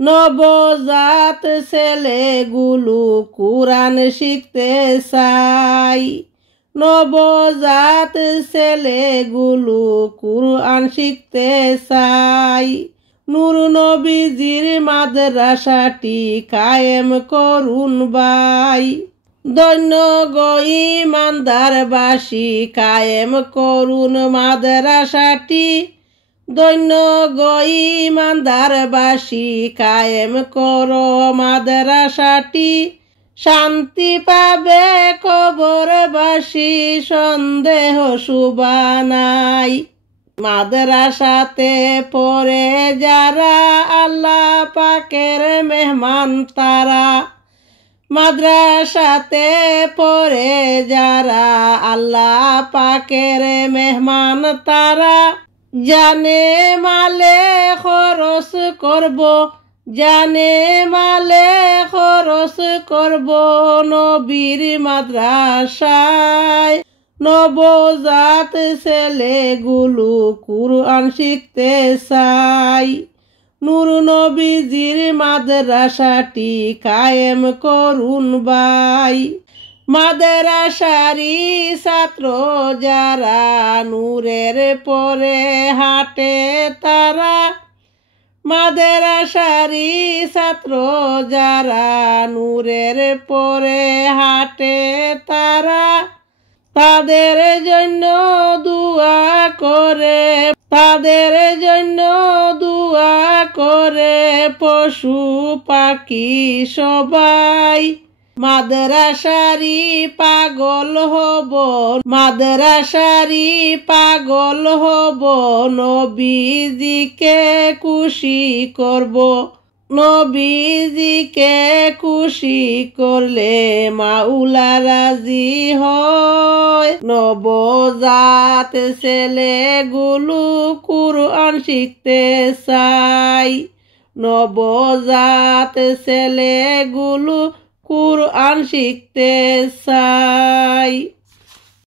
নবজাত ছেলেগুলো কুরআন শিখতে চায়। নবজাত ছেলেগুলো কুরআন শিখতে চায়। নূর নবীজির মাদ্রাসাটি কায়েম করুন ভাই। ধন্য গো ইমানদারবাসী, কায়েম করুন মাদ্রাসাটি। ধন্য গো ইমানদারবাসী, কায়েম করো মাদ্রাসাটি। শান্তি পাবে কবরবাসী, সন্দেহ শুবা নাই। মাদ্রাসাতে পড়ে যারা আল্লাহ পাকের মেহমান তারা। মাদ্রাসাতে পড়ে যারা আল্লাহ পাকের মেহমান তারা। জানে মালে খরচ করব, জানে মালে খরচ করব নবীর মাদ্রাসায়। নবজাত ছেলেগুলো কুরআন শিখতে চায়। নূর নবীজির মাদ্রাসাটি কায়েম করুন ভাই। মাদ্রাসারি ছাত্র যারা নূরের পরে হাঁটে তারা। মাদ্রাসারি ছাত্র যারা নূরের পরে হাঁটে তারা। তাদের জন্য দুআ করে, তাদের জন্য দুআ করে পশু পাখি সবাই। মাদ্রাসারি পাগল হব, মাদ্রাসারি পাগল হব, নবীজিকে খুশি করব। নবীজিকে খুশি করলে মাওলা রাজি হয়। নবজাত ছেলেগুলো কুরআন শিখতে চায়। নবজাত ছেলেগুলো কুরআন শিখতে চায়।